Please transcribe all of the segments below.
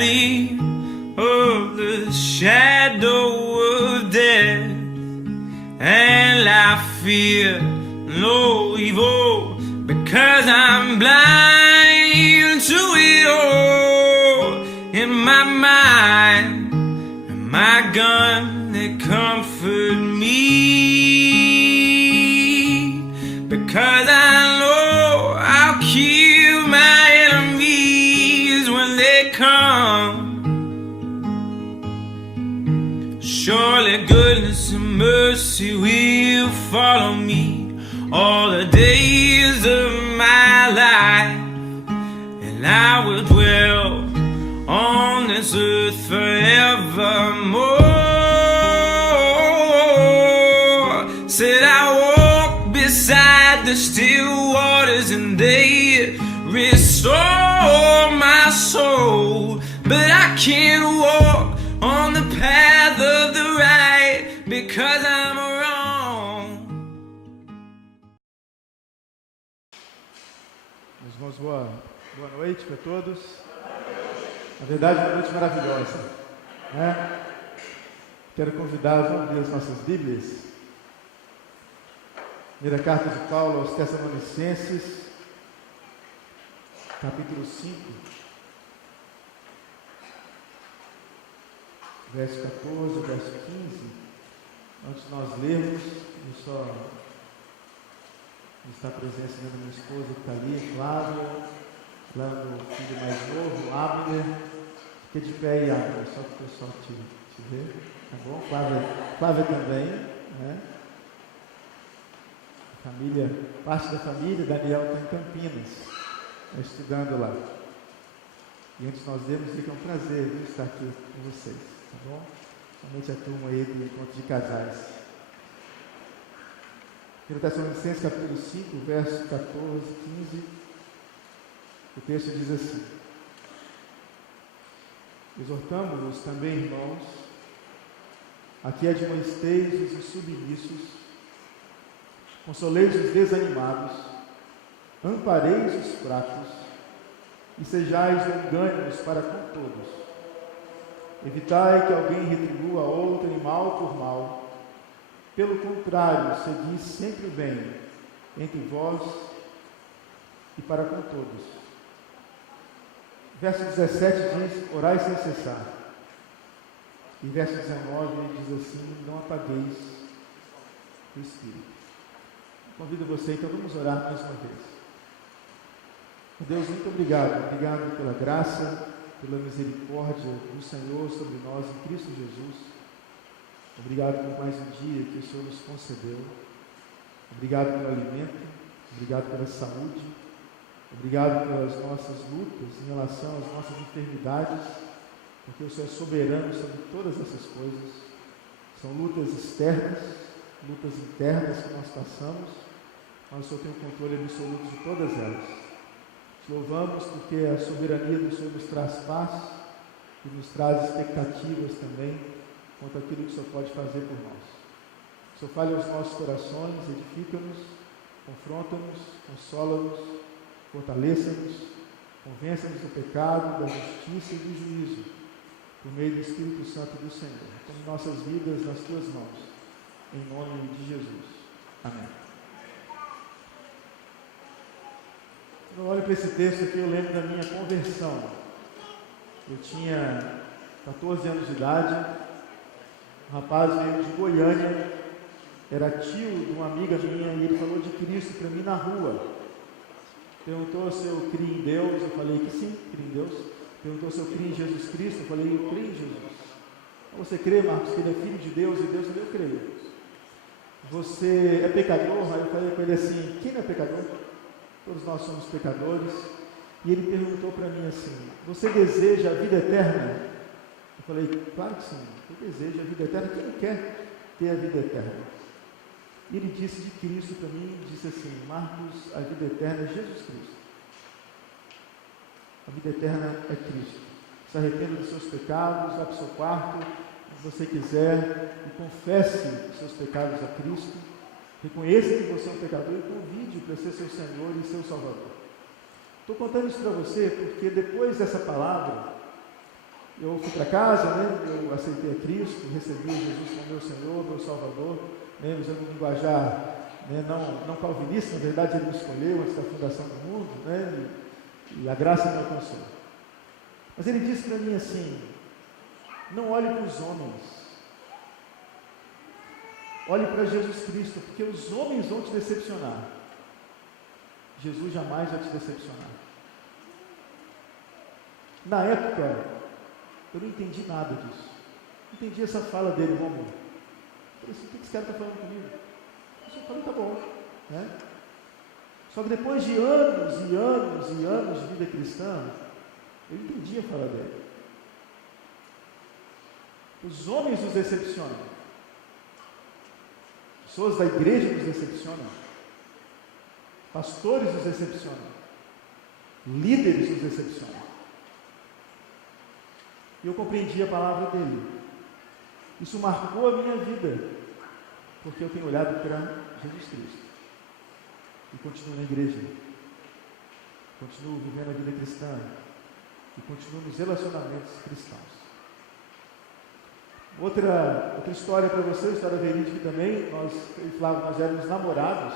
valley of the shadow of death, and I fear no evil, because I'm blind to it all. In my mind, and my gun that comfort me, because I know I'll kill my enemies when they come. Surely goodness and mercy will follow me all the days of my life, and I will dwell on this earth forevermore. Said I walk beside the still waters, and they restore my soul, but I can't walk on the path of the right, because I'm wrong. Meus irmãos, boa noite para todos. Na verdade, uma noite maravilhosa, né? Quero convidar a abrir as nossas Bíblias. Primeira carta de Paulo aos Tessalonicenses, capítulo 5, verso 14, verso 15. Antes de nós lermos, eu só está a presença da minha esposa que está ali, Flávia, lá no filho mais novo, Abner. Fique de pé e Abner, só para o pessoal te ver, tá bom? Flávia também, né? Família, parte da família, Daniel está em Campinas, está estudando lá. E antes nós demos, fica um prazer estar aqui com vocês, tá bom? Somente a turma aí do encontro de casais. 1 Tessalonicenses capítulo 5, verso 14, 15, o texto diz assim: exortamo-vos também, irmãos, a que admoesteis os submissos, consoleis os desanimados, ampareis os fracos, e sejais longânimos para com todos. Evitai que alguém retribua a outrem mal por mal. Pelo contrário, segui sempre o bem entre vós e para com todos. Verso 17 diz: orai sem cessar. E verso 19 diz assim: não apagueis o Espírito. Convido você, então vamos orar mais uma vez. Deus, muito obrigado. Obrigado pela graça, pela misericórdia do Senhor sobre nós em Cristo Jesus. Obrigado por mais um dia que o Senhor nos concedeu. Obrigado pelo alimento, obrigado pela saúde, obrigado pelas nossas lutas em relação às nossas enfermidades, porque o Senhor é soberano sobre todas essas coisas. São lutas externas, lutas internas que nós passamos, mas o Senhor tem o controle absoluto de todas elas. Te louvamos porque a soberania do Senhor nos traz paz e nos traz expectativas também quanto àquilo que o Senhor pode fazer por nós. O Senhor fale aos nossos corações, edifica-nos, confronta-nos, consola-nos, fortaleça-nos, convença-nos do pecado, da justiça e do juízo, por meio do Espírito Santo do Senhor. Tome nossas vidas nas tuas mãos, em nome de Jesus. Amém. Quando eu olho para esse texto aqui, eu lembro da minha conversão. Eu tinha 14 anos de idade. Um rapaz veio de Goiânia, era tio de uma amiga minha, e ele falou de Cristo para mim na rua. Perguntou se eu crio em Deus, eu falei que sim, crio em Deus. Perguntou se eu crio em Jesus Cristo, eu falei, eu creio em Jesus. Você crê, Marcos, que ele é filho de Deus? E Deus falou, eu creio. Você é pecador? Aí eu falei para ele assim, quem não é pecador? Todos nós somos pecadores. E ele perguntou para mim assim, você deseja a vida eterna? Eu falei, claro que sim, eu desejo a vida eterna. Quem não quer ter a vida eterna? E ele disse de Cristo para mim, disse assim, Marcos, a vida eterna é Jesus Cristo. A vida eterna é Cristo. Se arrependa dos seus pecados, vá para o seu quarto, se você quiser, e confesse os seus pecados a Cristo. Reconheça que você é um pecador e convide-o para ser seu Senhor e seu Salvador. Estou contando isso para você porque depois dessa palavra, eu fui para casa, né? Eu aceitei a Cristo, recebi Jesus como meu Senhor, meu Salvador, né? Usando um linguajar, né? não calvinista, na verdade Ele me escolheu antes da fundação do mundo, né? E a graça me alcançou. Mas Ele disse para mim assim: não olhe para os homens, olhe para Jesus Cristo, porque os homens vão te decepcionar, Jesus jamais vai te decepcionar. Na época, eu não entendi nada disso. Não entendi essa fala dele, meu amor. Eu falei assim: o que esse cara está falando comigo? Eu falei: tá bom, né? Só que depois de anos e anos e anos de vida cristã, eu entendi a fala dele. Os homens nos decepcionam. Pessoas da igreja nos decepcionam. Pastores nos decepcionam. Líderes nos decepcionam. E eu compreendi a palavra dele. Isso marcou a minha vida, porque eu tenho olhado para Jesus Cristo. E continuo na igreja. Continuo vivendo a vida cristã. E continuo nos relacionamentos cristãos. Outra história para você, história verídica também. Eu e Flávio, nós éramos namorados.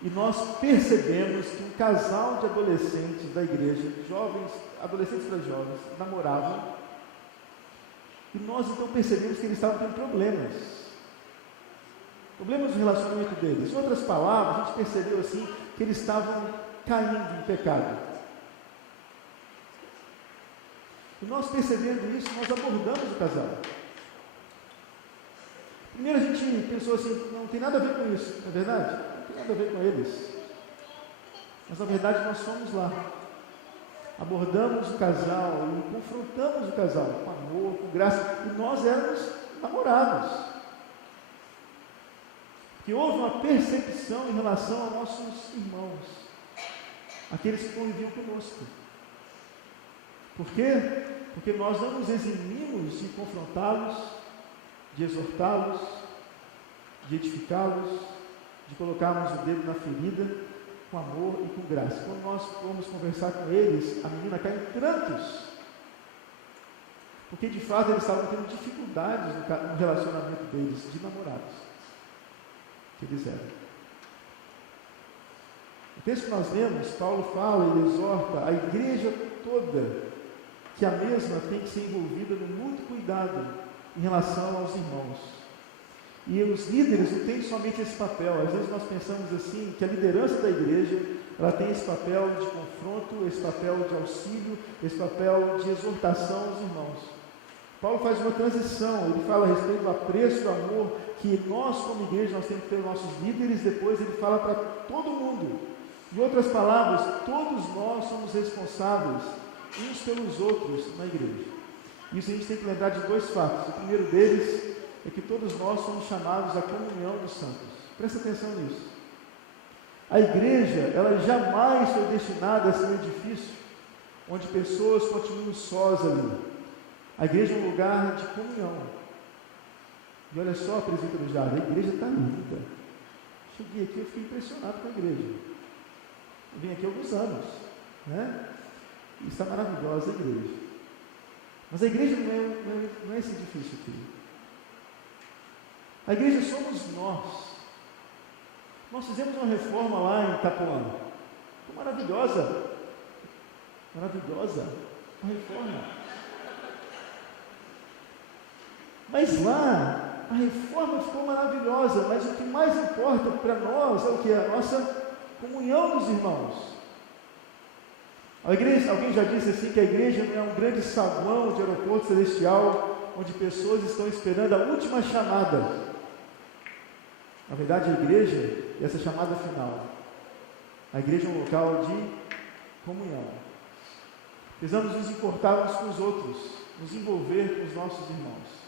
E nós percebemos que um casal de adolescentes da igreja, jovens, adolescentes para jovens, namoravam. E nós então percebemos que eles estavam tendo problemas no relacionamento deles. Em outras palavras, a gente percebeu assim que eles estavam caindo em pecado. E nós percebendo isso, nós abordamos o casal. Primeiro a gente pensou assim: não tem nada a ver com isso, não é verdade? Não tem nada a ver com eles. Mas na verdade nós fomos lá. Abordamos o casal e confrontamos o casal com amor, com graça. E nós éramos namorados. Que houve uma percepção em relação aos nossos irmãos, aqueles que conviviam conosco. Por quê? Porque nós não nos eximimos de confrontá-los, de exortá-los, de edificá-los, de colocarmos o dedo na ferida com amor e com graça. Quando nós formos conversar com eles, a menina cai em prantos, porque de fato eles estavam tendo dificuldades no relacionamento deles, de namorados. Eles eram. O texto que nós lemos, Paulo fala e exorta a igreja toda que a mesma tem que ser envolvida no muito cuidado em relação aos irmãos. E os líderes não têm somente esse papel. Às vezes nós pensamos assim, que a liderança da igreja, ela tem esse papel de confronto, esse papel de auxílio, esse papel de exortação aos irmãos. Paulo faz uma transição, ele fala a respeito do apreço, do amor, que nós como igreja, nós temos que ter os nossos líderes, depois ele fala para todo mundo. Em outras palavras, todos nós somos responsáveis, uns pelos outros, na igreja. Isso a gente tem que lembrar de dois fatos. O primeiro deles é que todos nós somos chamados à comunhão dos santos. Presta atenção nisso. A igreja, ela jamais foi destinada a ser um edifício onde pessoas continuam sós ali. A igreja é um lugar de comunhão. E olha só, presbítero Jara, a igreja está linda. Cheguei aqui, eu fiquei impressionado com a igreja. Eu vim aqui há alguns anos, né? E está maravilhosa a igreja. Mas a igreja não é esse edifício aqui. A igreja somos nós. Nós fizemos uma reforma lá em Itapuã. Foi maravilhosa. Maravilhosa. Uma reforma. Mas lá, a reforma ficou maravilhosa, mas o que mais importa para nós é o que? A nossa comunhão dos irmãos. A igreja, alguém já disse assim que a igreja não é um grande saguão de aeroporto celestial, onde pessoas estão esperando a última chamada. Na verdade, a igreja é essa chamada final. A igreja é um local de comunhão. Precisamos nos importar uns com os outros, nos envolver com os nossos irmãos.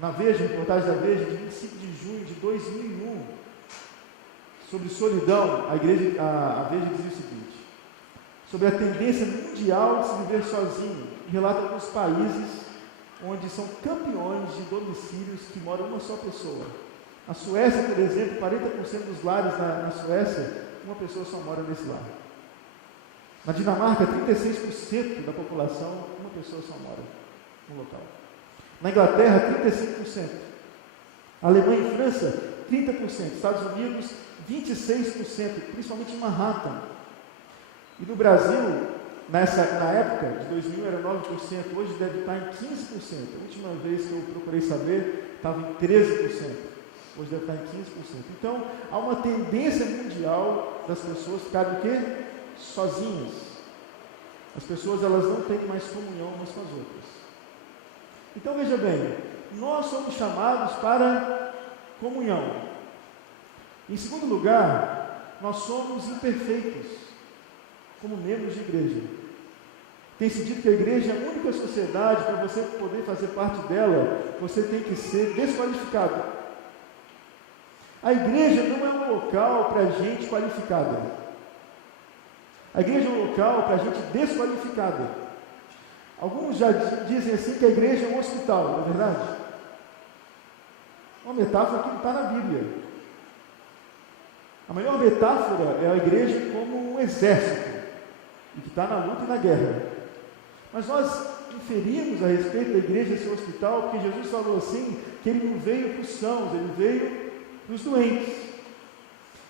Na Veja, reportagem da Veja, de 25 de junho de 2001, sobre solidão, a Veja dizia o seguinte: sobre a tendência mundial de se viver sozinho, e relata alguns países onde são campeões de domicílios que mora uma só pessoa. Na Suécia, por exemplo, 40% dos lares na Suécia, uma pessoa só mora nesse lar. Na Dinamarca, 36% da população, uma pessoa só mora no local. Na Inglaterra, 35%. Alemanha e França, 30%. Estados Unidos, 26%, principalmente em Manhattan. E no Brasil, na época de 2000 era 9%, hoje deve estar em 15%. A última vez que eu procurei saber, estava em 13%. Hoje deve estar em 15%. Então, há uma tendência mundial das pessoas ficarem o quê? Sozinhas. As pessoas, elas não têm mais comunhão umas com as outras. Então, veja bem, nós somos chamados para comunhão. Em segundo lugar, nós somos imperfeitos, como membros de igreja. Tem-se dito que a igreja é a única sociedade, para você poder fazer parte dela, você tem que ser desqualificado. A igreja não é um local para gente qualificada. A igreja é um local para gente desqualificada. Alguns já dizem assim que a igreja é um hospital, não é verdade? Uma metáfora que não está na Bíblia. A melhor metáfora é a igreja como um exército, e que está na luta e na guerra. Mas nós inferimos a respeito da igreja ser um hospital, porque Jesus falou assim, que ele não veio para os sãos, ele veio para os doentes.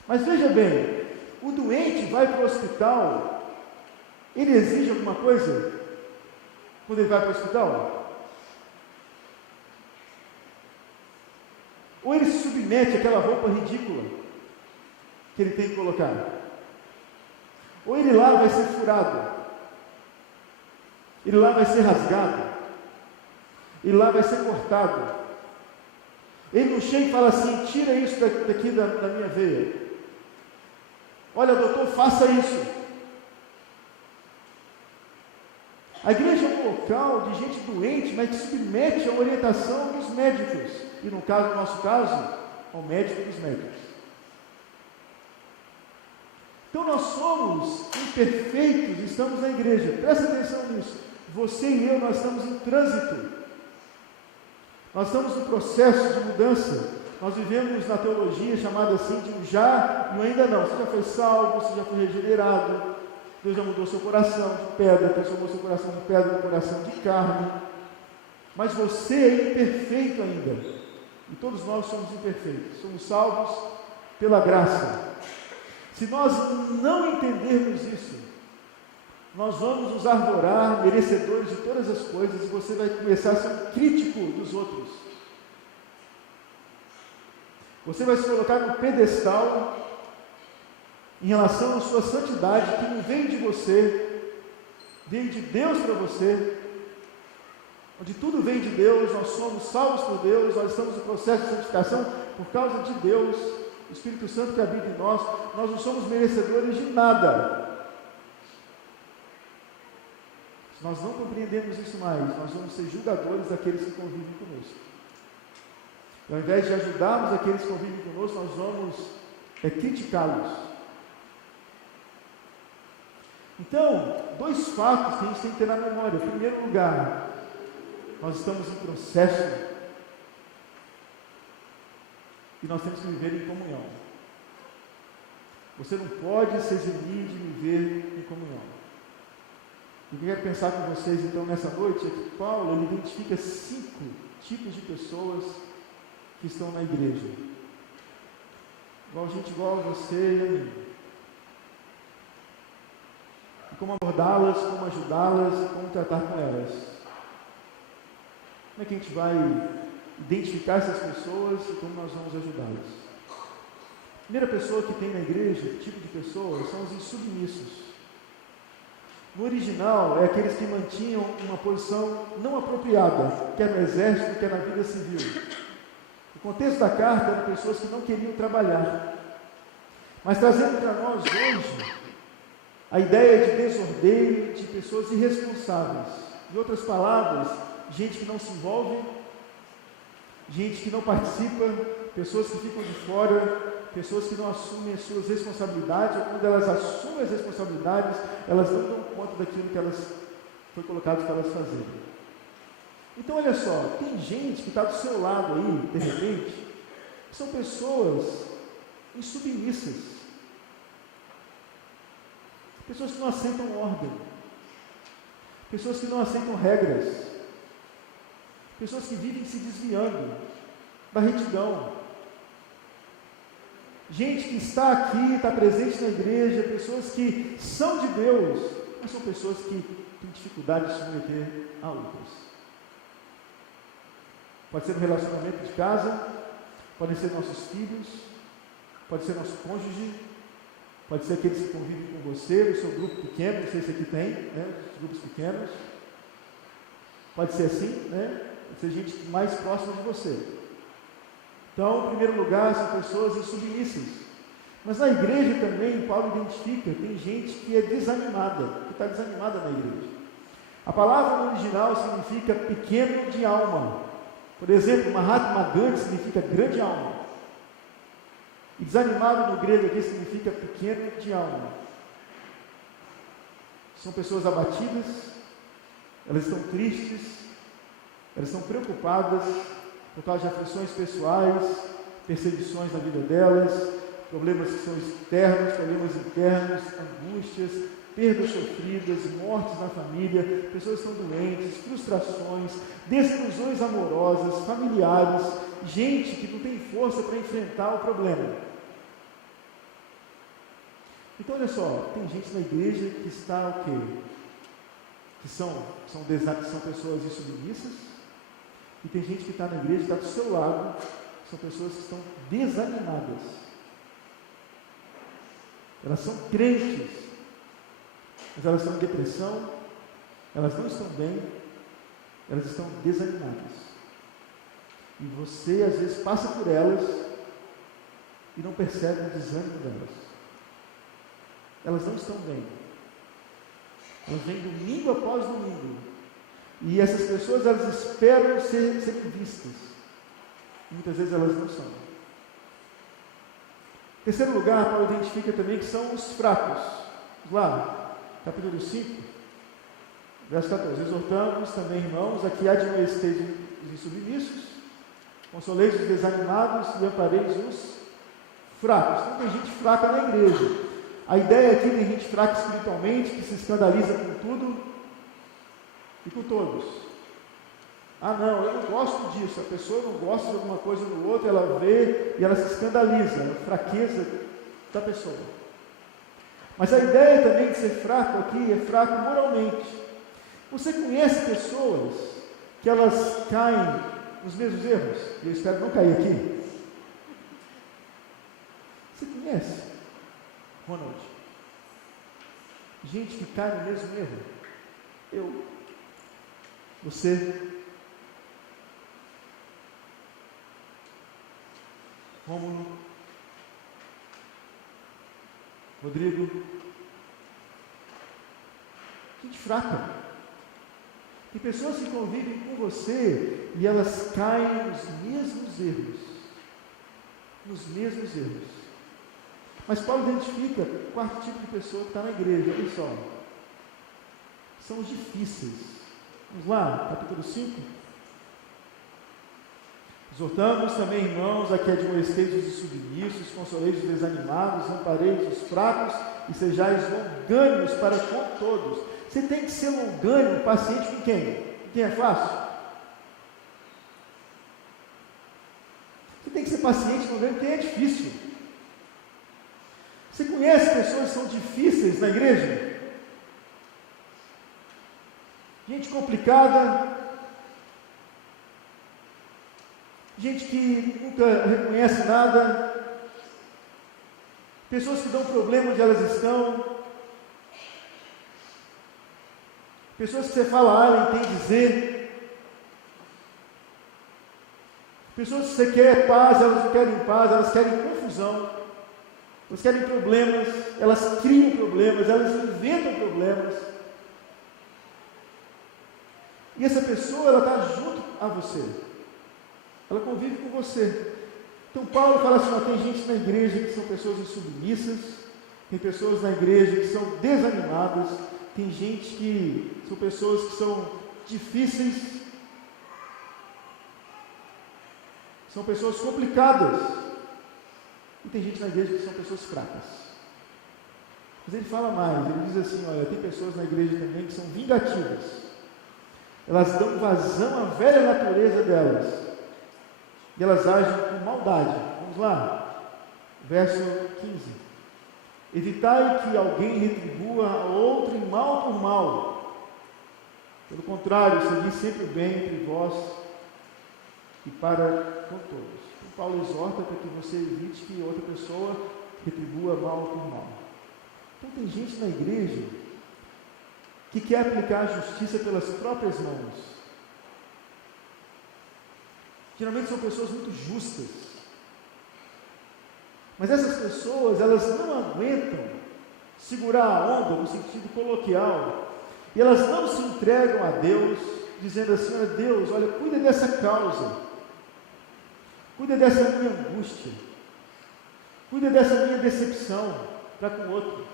Mas veja bem, o doente vai para o hospital, ele exige alguma coisa quando ele vai para o hospital? Ou ele se submete àquela roupa ridícula que ele tem que colocar? Ou ele lá vai ser furado, ele lá vai ser rasgado, ele lá vai ser cortado. Ele não chega e fala assim, tira isso daqui da minha veia. Olha, doutor, faça isso. A igreja é um local de gente doente, mas que submete à orientação dos médicos. E no nosso caso, ao médico dos médicos. Então nós somos imperfeitos, estamos na igreja. Presta atenção nisso. Você e eu, nós estamos em trânsito. Nós estamos no processo de mudança. Nós vivemos na teologia chamada assim de um já e um ainda não. Você já foi salvo, você já foi regenerado. Deus já mudou seu coração de pedra, transformou seu coração de pedra no coração de carne. Mas você é imperfeito ainda. E todos nós somos imperfeitos. Somos salvos pela graça. Se nós não entendermos isso, nós vamos nos arvorar merecedores de todas as coisas e você vai começar a ser um crítico dos outros. Você vai se colocar no pedestal em relação à sua santidade, que não vem de você, vem de Deus para você, onde tudo vem de Deus, nós somos salvos por Deus, nós estamos no processo de santificação por causa de Deus, o Espírito Santo que habita em nós não somos merecedores de nada. Se nós não compreendemos isso mais, nós vamos ser julgadores daqueles que convivem conosco. E ao invés de ajudarmos aqueles que convivem conosco, nós vamos criticá-los. Então, dois fatos que a gente tem que ter na memória. Em primeiro lugar, nós estamos em processo e nós temos que viver em comunhão. Você não pode se eximir de viver em comunhão. Eu quero pensar com vocês então nessa noite é que Paulo ele identifica 5 tipos de pessoas que estão na igreja. Igual a você e a mim. E como abordá-las, como ajudá-las e como tratar com elas. Como é que a gente vai identificar essas pessoas e como nós vamos ajudá-las? A primeira pessoa que tem na igreja, tipo de pessoas, são os insubmissos. No original, é aqueles que mantinham uma posição não apropriada, quer no exército, quer na vida civil. O contexto da carta eram pessoas que não queriam trabalhar. Mas trazendo para nós hoje a ideia de desordeiro, de pessoas irresponsáveis. Em outras palavras, gente que não se envolve, gente que não participa, pessoas que ficam de fora, pessoas que não assumem as suas responsabilidades, ou quando elas assumem as responsabilidades, elas não dão conta daquilo que elas foi colocado para elas fazerem. Então olha só, tem gente que está do seu lado aí, de repente, que são pessoas insubmissas. pessoas que não aceitam ordem, pessoas que não aceitam regras, pessoas que vivem se desviando da retidão. Gente que está aqui, está presente na igreja, pessoas que são de Deus, mas são pessoas que têm dificuldade de se submeter a outras. Pode ser no relacionamento de casa, podem ser nossos filhos, pode ser nosso cônjuge, pode ser aqueles que convivem com você, o seu grupo pequeno, não sei se aqui tem, né, os grupos pequenos. Pode ser assim, né? Pode ser gente mais próxima de você. Então, em primeiro lugar, são pessoas insubmissas. Mas na igreja também, Paulo identifica, tem gente que é desanimada, que está desanimada na igreja. A palavra no original significa pequeno de alma. Por exemplo, Mahatma Gandhi significa grande alma. E desanimado no grego aqui significa pequeno de alma. São pessoas abatidas, elas estão tristes, elas estão preocupadas por causa de aflições pessoais, perseguições na vida delas, problemas que são externos, problemas internos, angústias, perdas sofridas, mortes na família, pessoas que estão doentes, frustrações, desilusões amorosas, familiares, gente que não tem força para enfrentar o problema. Então, olha só, tem gente na igreja que está o quê? Que são pessoas insubmissas, e tem gente que está na igreja, está do seu lado, são pessoas que estão desanimadas. Elas são crentes, mas elas estão em depressão, elas não estão bem, elas estão desanimadas. E você, às vezes, passa por elas e não percebe o desânimo delas. Elas não estão bem. Elas vêm domingo após domingo. E essas pessoas, elas esperam serem vistas. E muitas vezes elas não são. Em terceiro lugar, Paulo identifica também que são os fracos. Vamos lá, capítulo 5, verso 14. Exortamos também, irmãos, a que admoesteis os insubmissos, consoleis os desanimados e ampareis os fracos. Então tem gente fraca na igreja. A ideia aqui tem gente fraca espiritualmente, que se escandaliza com tudo e com todos. Ah não, eu não gosto disso, a pessoa não gosta de alguma coisa no outro, ela vê e ela se escandaliza, a fraqueza da pessoa. Mas a ideia também de ser fraco aqui é fraco moralmente. Você conhece pessoas que elas caem nos mesmos erros? Eu espero não cair aqui. Você conhece, Ronald? Gente que cai no mesmo erro? Você, Rômulo, Rodrigo, gente fraca. Tem pessoas que convivem com você e elas caem nos mesmos erros. Nos mesmos erros. Mas Paulo identifica o quarto tipo de pessoa que está na igreja. Olha só. São os difíceis. Vamos lá, capítulo 5. Exortamos também, irmãos, a que admoesteis os insubmissos, consoleis os desanimados, ampareis os fracos e sejais longânimos para com todos. Você tem que ser longânimo, paciente com quem? Com quem é fácil? Você tem que ser paciente, longânimo com quem é difícil. Você conhece pessoas que são difíceis na igreja? Gente complicada, gente que nunca reconhece nada, pessoas que dão problema onde elas estão, pessoas que você fala, ela entende dizer, pessoas que você quer paz, elas não querem paz, elas querem confusão, elas querem problemas, elas criam problemas, elas inventam problemas. E essa pessoa, ela está junto a você. Ela convive com você. Então Paulo fala assim, ó, tem gente na igreja que são pessoas insubmissas, tem pessoas na igreja que são desanimadas, tem gente que são pessoas que são difíceis, são pessoas complicadas, e tem gente na igreja que são pessoas fracas. Mas ele fala mais, ele diz assim, olha, tem pessoas na igreja também que são vingativas. Elas dão vazão à velha natureza delas. E elas agem com maldade. Vamos lá, verso 15. Evitai que alguém retribua a outro em mal por mal. Pelo contrário, segui sempre o bem entre vós e para com todos. Então, Paulo exorta para que você evite que outra pessoa retribua mal por mal. Então tem gente na igreja que quer aplicar a justiça pelas próprias mãos. Geralmente são pessoas muito justas. Mas essas pessoas, elas não aguentam segurar a onda no sentido coloquial. E elas não se entregam a Deus, dizendo assim, olha Deus, olha, cuida dessa causa. Cuida dessa minha angústia. Cuida dessa minha decepção para com o outro.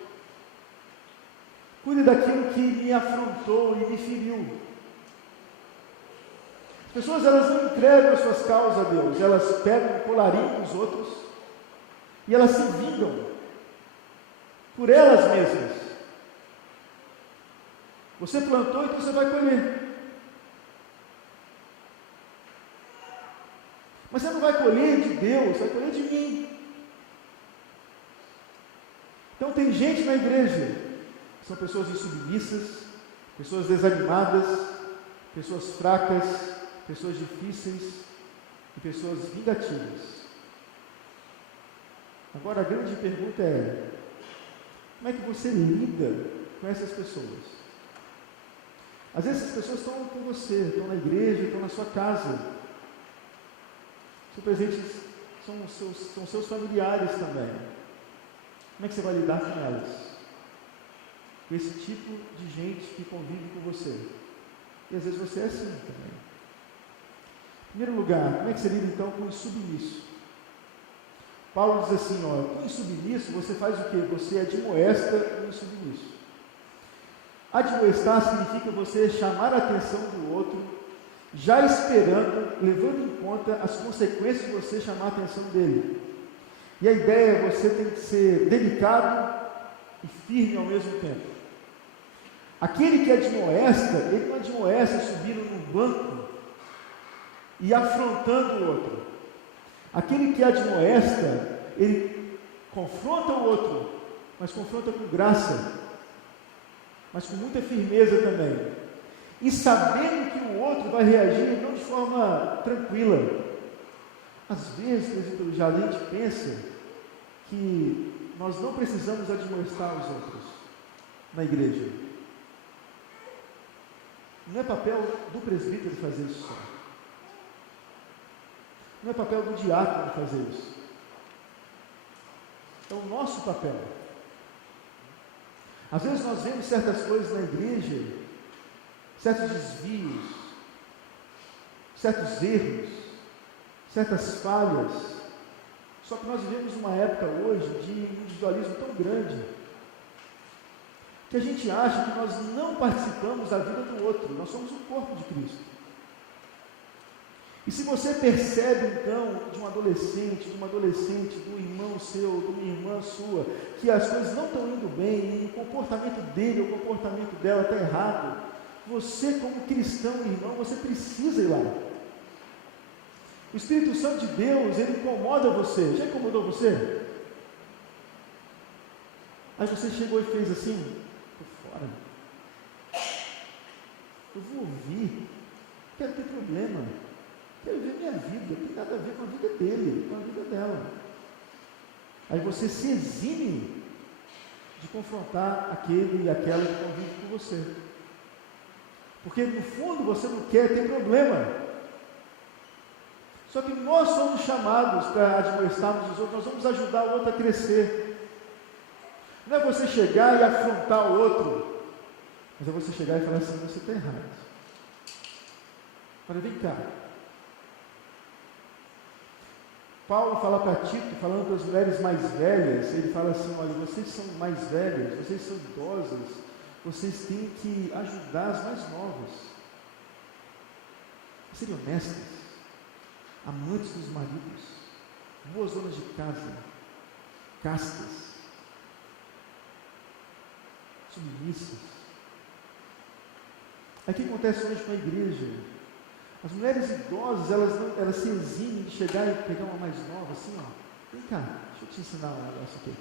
Cuide daquilo que me afrontou e me feriu. As pessoas, elas não entregam as suas causas a Deus, elas pegam o colarinho dos outros e elas se vingam por elas mesmas. Você plantou, então você vai colher. Mas você não vai colher de Deus, vai colher de mim. Então tem gente na igreja, são pessoas insubmissas, pessoas desanimadas, pessoas fracas, pessoas difíceis e pessoas vingativas. Agora a grande pergunta é, como é que você lida com essas pessoas? Às vezes essas pessoas estão com você, estão na igreja, estão na sua casa. Seus presentes são seus familiares também. Como é que você vai lidar com elas? Com esse tipo de gente que convive com você. E às vezes você é assim também. Em primeiro lugar, como é que você lida então com o insubmisso? Paulo diz assim, ó, com o insubmisso você faz o quê? Você admoesta o insubmisso. Admoestar significa você chamar a atenção do outro, já esperando, levando em conta as consequências de você chamar a atenção dele. E a ideia é você tem que ser delicado e firme ao mesmo tempo. Aquele que admoesta, ele não admoesta subindo num banco e afrontando o outro. Aquele que admoesta, ele confronta o outro, mas confronta com graça, mas com muita firmeza também. E sabendo que o outro vai reagir não de forma tranquila. Às vezes, presbítero Jalim, a gente pensa que nós não precisamos admoestar os outros na igreja. Não é papel do presbítero fazer isso só. Não é papel do diácono fazer isso. É o nosso papel. Às vezes nós vemos certas coisas na igreja, certos desvios, certos erros, certas falhas. Só que nós vivemos uma época hoje de individualismo tão grande, que a gente acha que nós não participamos da vida do outro, nós somos o corpo de Cristo. E se você percebe então, de um adolescente, de um irmão seu, de uma irmã sua, que as coisas não estão indo bem, e o comportamento dele, o comportamento dela está errado, você como cristão, irmão, você precisa ir lá. O Espírito Santo de Deus, ele incomoda você. Já incomodou você? Aí você chegou e fez assim, estou fora. Eu vou ouvir, quero ter problema. Quero ver minha vida, não tem nada a ver com a vida dele, com a vida dela. Aí você se exime de confrontar aquele e aquela que convive com você. Porque no fundo você não quer ter problema. Só que nós somos chamados para admoestarmos os outros, nós vamos ajudar o outro a crescer. Não é você chegar e afrontar o outro, mas é você chegar e falar assim, você está errado. Olha, vem cá. Paulo fala para Tito, falando para as mulheres mais velhas, ele fala assim, olha, vocês são mais velhas, vocês são idosas, vocês têm que ajudar as mais novas. Serem honestas, amantes dos maridos, boas donas de casa, castas. submissas. Aí o que acontece hoje com a igreja? As mulheres idosas, elas se eximem de chegar e pegar uma mais nova, assim, ó. Vem cá, deixa eu te ensinar um negócio aqui.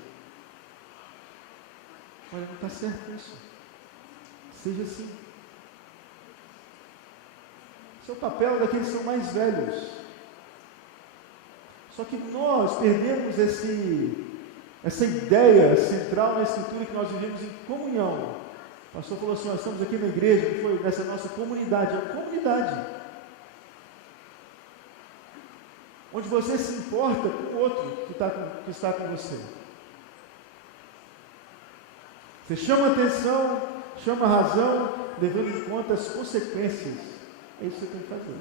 Olha, não está certo isso. Seja assim. Esse é o papel daqueles que são mais velhos. Só que nós perdemos essa ideia central na Escritura que nós vivemos em comunhão. O pastor falou assim, nós estamos aqui na igreja, que foi nessa nossa comunidade, é uma comunidade. Onde você se importa com o outro que está com você. Você chama a atenção, chama a razão, levando em conta as consequências. É isso que você tem que fazer.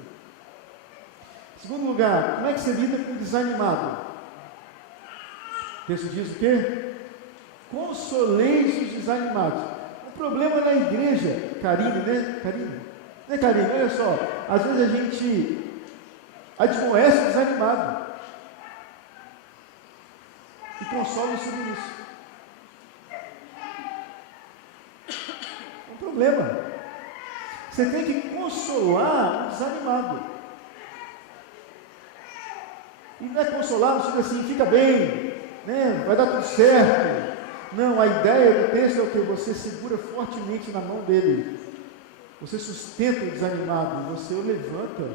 Em segundo lugar, como é que você lida com o desanimado? O texto diz o quê? Consoleis os desanimados. O problema na igreja, Karine, né? Karine, olha só, às vezes a gente admoeste o desanimado e consola sobre isso. É um problema. Você tem que consolar o desanimado. E não é consolar no sentido assim, fica bem, né? Vai dar tudo certo. Não, a ideia do texto é o que? Você segura fortemente na mão dele. Você sustenta o desanimado, você o levanta,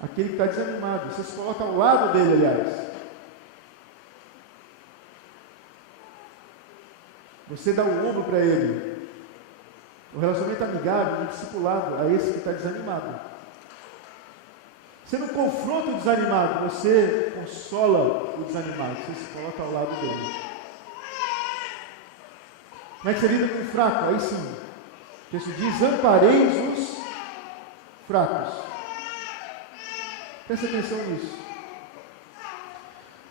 aquele que está desanimado. Você se coloca ao lado dele, aliás. Você dá o ombro para ele. O relacionamento amigável, o discipulado a esse que está desanimado. Você não confronta o desanimado, você consola o desanimado, você se coloca ao lado dele. Como é que você lida com o fraco? Aí sim, o texto diz, ampareis os fracos. Presta atenção nisso.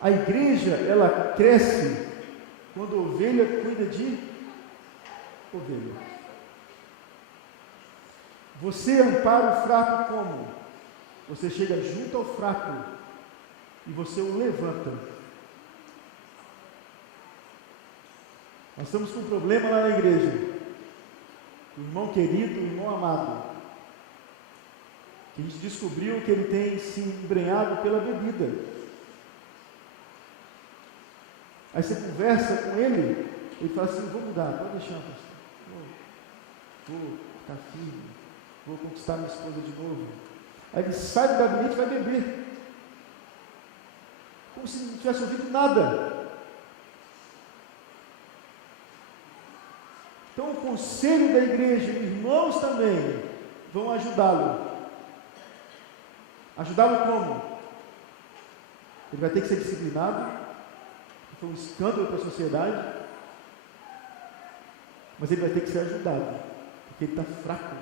A igreja, ela cresce quando a ovelha cuida de ovelha. Você ampara o fraco como? Você chega junto ao fraco e você o levanta. Nós estamos com um problema lá na igreja. O irmão querido, o irmão amado. A gente descobriu que ele tem se embrenhado pela bebida. Aí você conversa com ele, ele fala assim, vou mudar, pode deixar, pastor. Vou ficar firme, vou conquistar minha esposa de novo. Aí ele sai do gabinete e vai beber. Como se não tivesse ouvido nada. Então o conselho da igreja, irmãos também, vão ajudá-lo. Ajudá-lo como? Ele vai ter que ser disciplinado, que foi um escândalo para a sociedade, mas ele vai ter que ser ajudado, porque ele está fraco.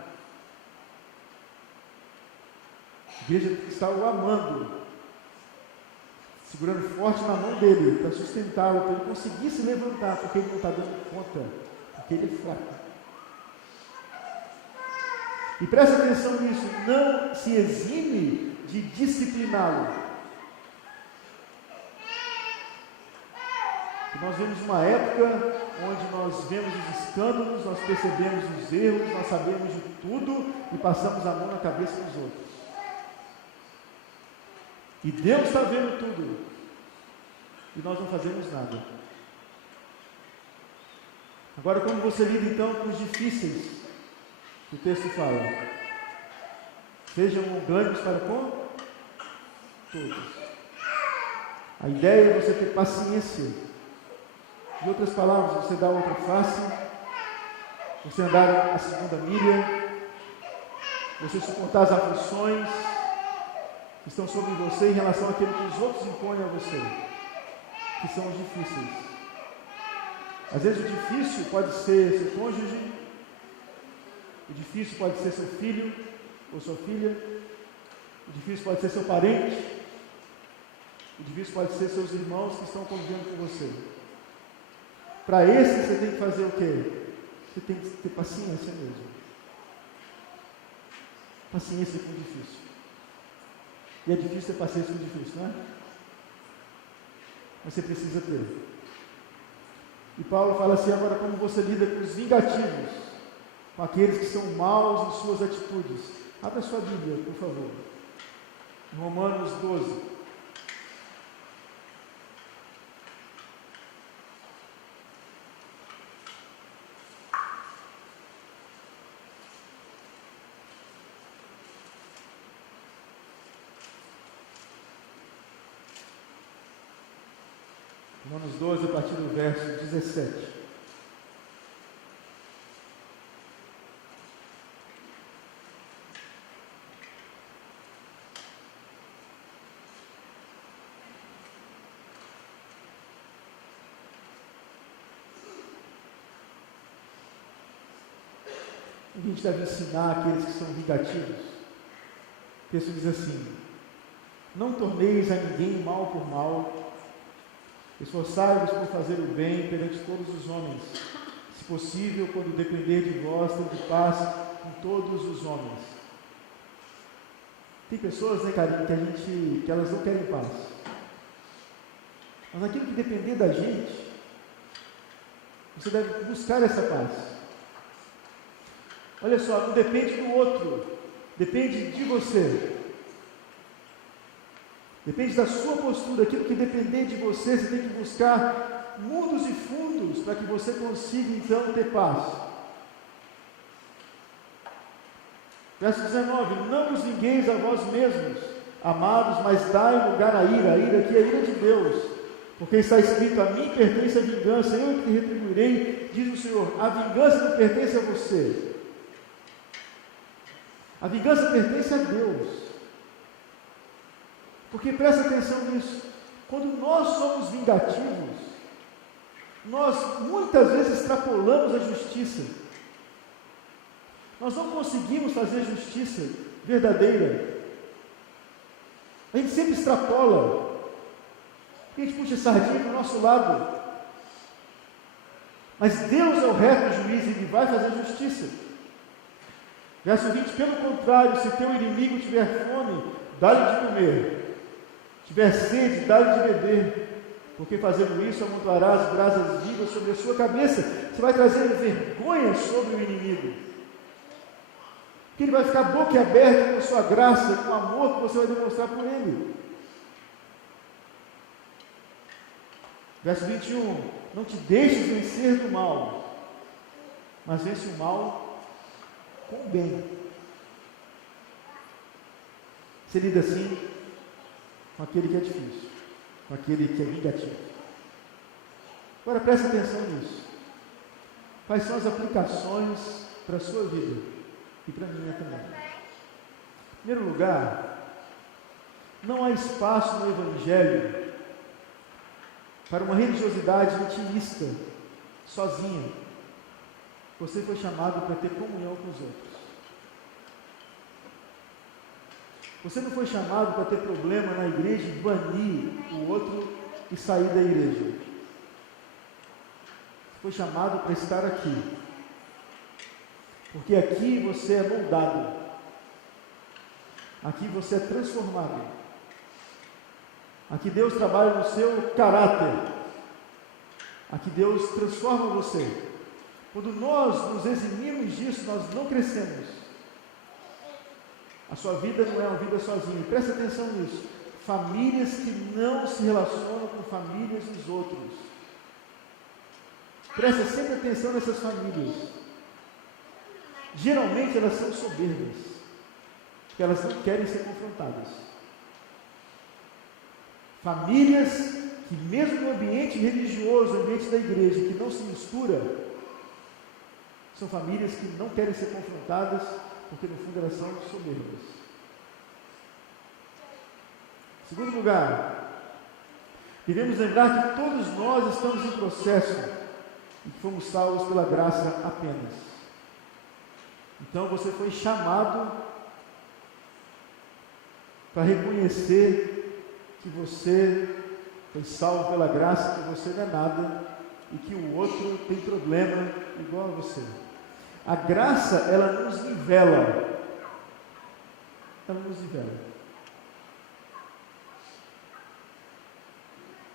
A igreja está o amando, segurando forte na mão dele, para sustentá-lo, para ele conseguir se levantar, porque ele não está dando conta, porque ele é fraco. E preste atenção nisso, não se exime de discipliná-lo. Nós vemos uma época onde nós vemos os escândalos, nós percebemos os erros, nós sabemos de tudo e passamos a mão na cabeça dos outros. E Deus está vendo tudo e nós não fazemos nada. Agora, como você lida então com os difíceis que o texto fala? Sejam longânimos para com todos. A ideia é você ter paciência. Em outras palavras, você dá outra face, você andar a segunda milha, você suportar as aflições que estão sobre você em relação àquilo que os outros impõem a você, que são os difíceis. Às vezes o difícil pode ser seu cônjuge, o difícil pode ser seu filho ou sua filha, o difícil pode ser seu parente, o difícil pode ser seus irmãos que estão convivendo com você. Para esse você tem que fazer o quê? Você tem que ter paciência mesmo. Paciência com o difícil. E é difícil ter paciência com o difícil, não é? Mas você precisa ter. E Paulo fala assim: agora, como você lida com os vingativos, com aqueles que são maus em suas atitudes. Abra sua Bíblia, por favor. Romanos 12. Romanos 12, a partir do verso 17. A gente deve ensinar aqueles que são vingativos. O texto diz assim: não torneis a ninguém mal por mal, esforçai-vos por fazer o bem perante todos os homens, se possível, quando depender de vós, tende paz com todos os homens. Tem pessoas, né, carinho, que elas não querem paz. Mas naquilo que depender da gente, você deve buscar essa paz. Olha só, não depende do outro, depende de você. Depende da sua postura. Aquilo que depender de você, você tem que buscar mundos e fundos para que você consiga então ter paz. Verso 19: não vos vingueis a vós mesmos, amados, mas dai lugar à ira. A ira aqui é a ira de Deus, porque está escrito: a mim pertence a vingança, eu que retribuirei, diz o Senhor. A vingança não pertence a você, a vingança pertence a Deus. Porque presta atenção nisso, quando nós somos vingativos, nós muitas vezes extrapolamos a justiça. Nós não conseguimos fazer justiça verdadeira. A gente sempre extrapola. A gente puxa a sardinha para o nosso lado. Mas Deus é o reto juiz e Ele vai fazer justiça. Verso 20: pelo contrário, se teu inimigo tiver fome, dá-lhe de comer. Tiver sede, dá-lhe de beber, porque fazendo isso amontoarás brasas vivas sobre a sua cabeça. Você vai trazer vergonha sobre o inimigo, porque ele vai ficar boquiaberto com a sua graça, com o amor que você vai demonstrar por ele. Verso 21: não te deixes vencer do mal, mas vence o mal com o bem. Você lida assim com aquele que é difícil, com aquele que é vingativo. Agora preste atenção nisso. Quais são as aplicações para a sua vida e para a minha também? Em primeiro lugar, não há espaço no Evangelho para uma religiosidade intimista, sozinha. Você foi chamado para ter comunhão com os outros. Você não foi chamado para ter problema na igreja e banir o outro e sair da igreja. Você foi chamado para estar aqui. Porque aqui você é moldado. Aqui você é transformado. Aqui Deus trabalha no seu caráter. Aqui Deus transforma você. Quando nós nos eximimos disso, nós não crescemos. A sua vida não é uma vida sozinha. Presta atenção nisso. Famílias que não se relacionam com famílias dos outros. Presta sempre atenção nessas famílias. Geralmente elas são soberbas, porque elas não querem ser confrontadas. Famílias que mesmo no ambiente religioso, no ambiente da igreja, que não se mistura, são famílias que não querem ser confrontadas, porque no fundo elas são soberbas. Em segundo lugar, devemos lembrar que todos nós estamos em processo e que fomos salvos pela graça apenas. Então você foi chamado para reconhecer que você foi salvo pela graça, que você não é nada e que o outro tem problema igual a você. A graça, ela nos nivela. Ela nos nivela.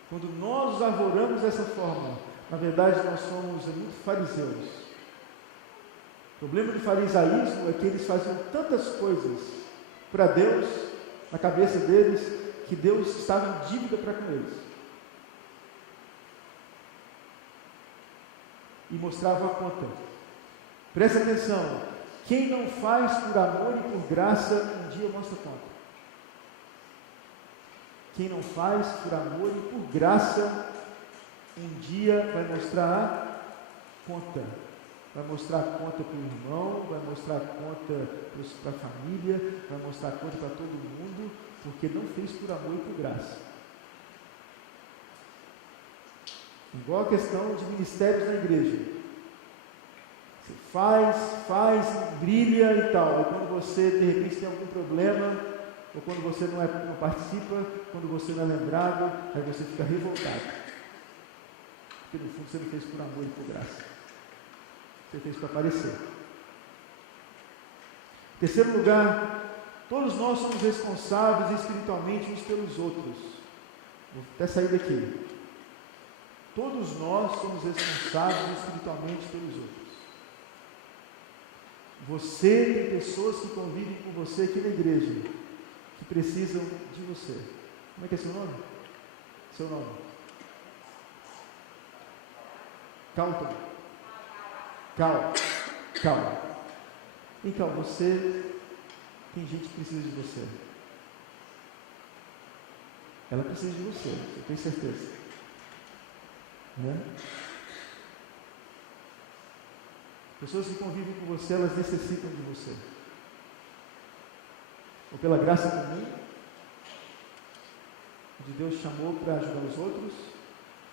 Quando nós nos arvoramos dessa forma, Na verdade, nós somos muito fariseus. O problema do farisaísmo é que eles faziam tantas coisas para Deus, na cabeça deles, que Deus estava em dívida para com eles. E mostrava a conta. Presta atenção, quem não faz por amor e por graça, um dia mostra conta. Quem não faz por amor e por graça, um dia vai mostrar a conta. Vai mostrar a conta para o irmão, vai mostrar a conta para a família, vai mostrar a conta para todo mundo, porque não fez por amor e por graça. Igual a questão de ministérios na igreja. Você faz, brilha e tal. E quando você de repente tem algum problema, ou quando você não participa, quando você não é lembrado, aí você fica revoltado. Porque no fundo você não fez por amor e por graça. Você fez para aparecer. Terceiro lugar, todos nós somos responsáveis espiritualmente uns pelos outros. Vou até sair daqui. Todos nós somos responsáveis espiritualmente pelos outros. Você tem pessoas que convivem com você aqui na igreja, que precisam de você. Como é que é seu nome? Seu nome? Calton. Cal. Então, você tem gente que precisa de você. Ela precisa de você, eu tenho certeza. Né? Pessoas que convivem com você, elas necessitam de você. Ou pela graça comum, onde Deus chamou para ajudar os outros,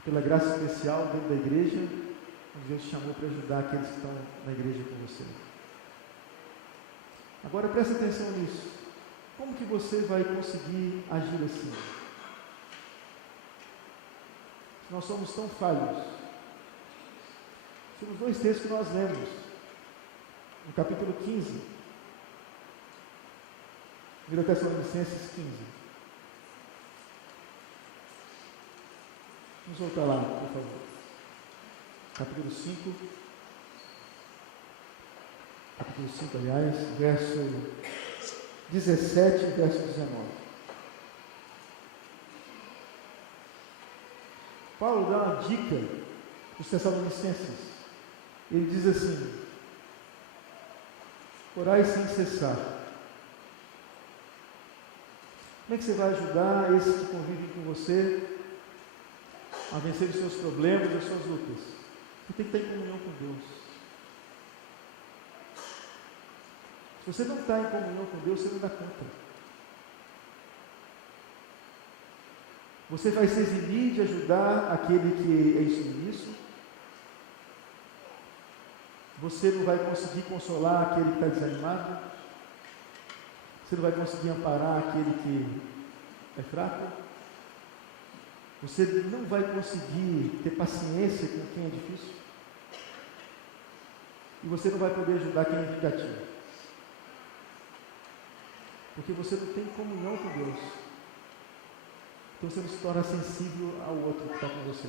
pela graça especial dentro da igreja, onde Deus chamou para ajudar aqueles que estão na igreja com você. Agora preste atenção nisso. Como que você vai conseguir agir assim? Se nós somos tão falhos. São os dois textos que nós lemos. No capítulo 15. 1 Tessalonicenses 15. Vamos voltar lá, por favor. Capítulo 5, aliás, verso 17 e verso 19. Paulo dá uma dica para os Tessalonicenses. Ele diz assim: orai sem cessar. Como é que você vai ajudar esses que convivem com você a vencer os seus problemas e as suas lutas? Você tem que estar em comunhão com Deus. Se você não está em comunhão com Deus, você não dá conta. Você vai se eximir de ajudar aquele que é insubmisso. Você não vai conseguir consolar aquele que está desanimado. Você não vai conseguir amparar aquele que é fraco. Você não vai conseguir ter paciência com quem é difícil. E você não vai poder ajudar quem é vingativo. Porque você não tem comunhão com Deus. Então você não se torna sensível ao outro que está com você.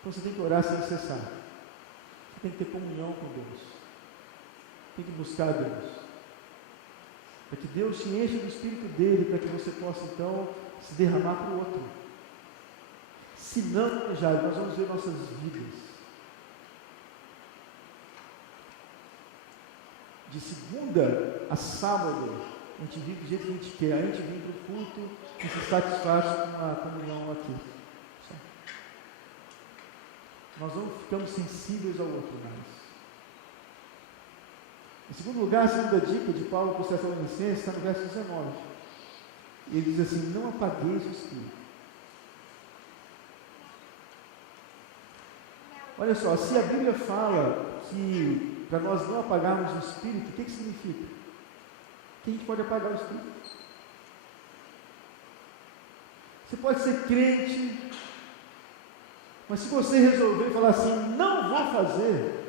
Então você tem que orar sem cessar. Você tem que ter comunhão com Deus. Tem que buscar Deus. Para que Deus te enche do Espírito dele, para que você possa então se derramar para o outro. Se não, já nós vamos ver nossas vidas de segunda a sábado, a gente vive do jeito que a gente quer, a gente vem para o culto e se satisfaz com a comunhão aqui. Nós não ficamos sensíveis ao outro mais. Em segundo lugar, a segunda dica de Paulo para os Tessalonicenses está no verso 19. Ele diz assim: não apagueis o Espírito. Olha só, se a Bíblia fala que para nós não apagarmos o Espírito, o que significa? Que a gente pode apagar o Espírito. Você pode ser crente, mas se você resolver falar assim, não vou fazer,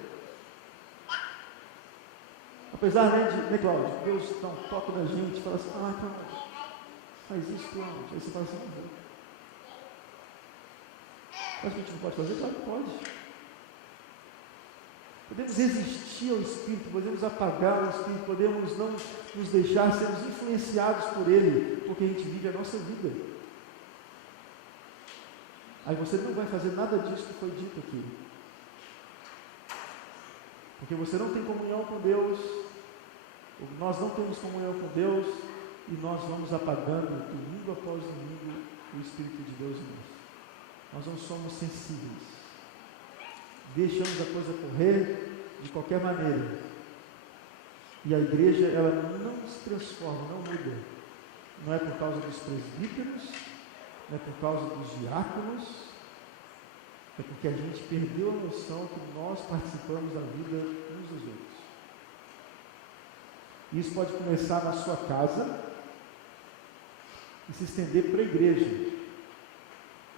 apesar de Cláudio, Deus dá um toque na gente, fala assim, Cláudio, faz isso, Cláudio. Aí você fala assim, não vou. Mas a gente não pode fazer? Claro que pode. Podemos resistir ao Espírito, podemos apagar o Espírito, podemos não nos deixar sermos influenciados por ele, porque a gente vive a nossa vida. Aí você não vai fazer nada disso que foi dito aqui. Porque você não tem comunhão com Deus, nós não temos comunhão com Deus, e nós vamos apagando, domingo após domingo, o Espírito de Deus em nós. Nós não somos sensíveis. Deixamos a coisa correr de qualquer maneira. E a igreja, ela não se transforma, não muda. Não é por causa dos presbíteros, não é por causa dos diáconos, é porque a gente perdeu a noção que nós participamos da vida uns dos outros. E isso pode começar na sua casa e se estender para a igreja,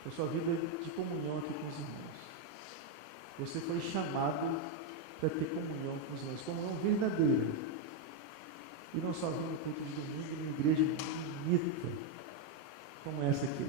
para a sua vida de comunhão aqui com os irmãos. Você foi chamado para ter comunhão com os irmãos, comunhão verdadeira. E não só vir no culto de domingo, numa igreja bonita, como essa aqui.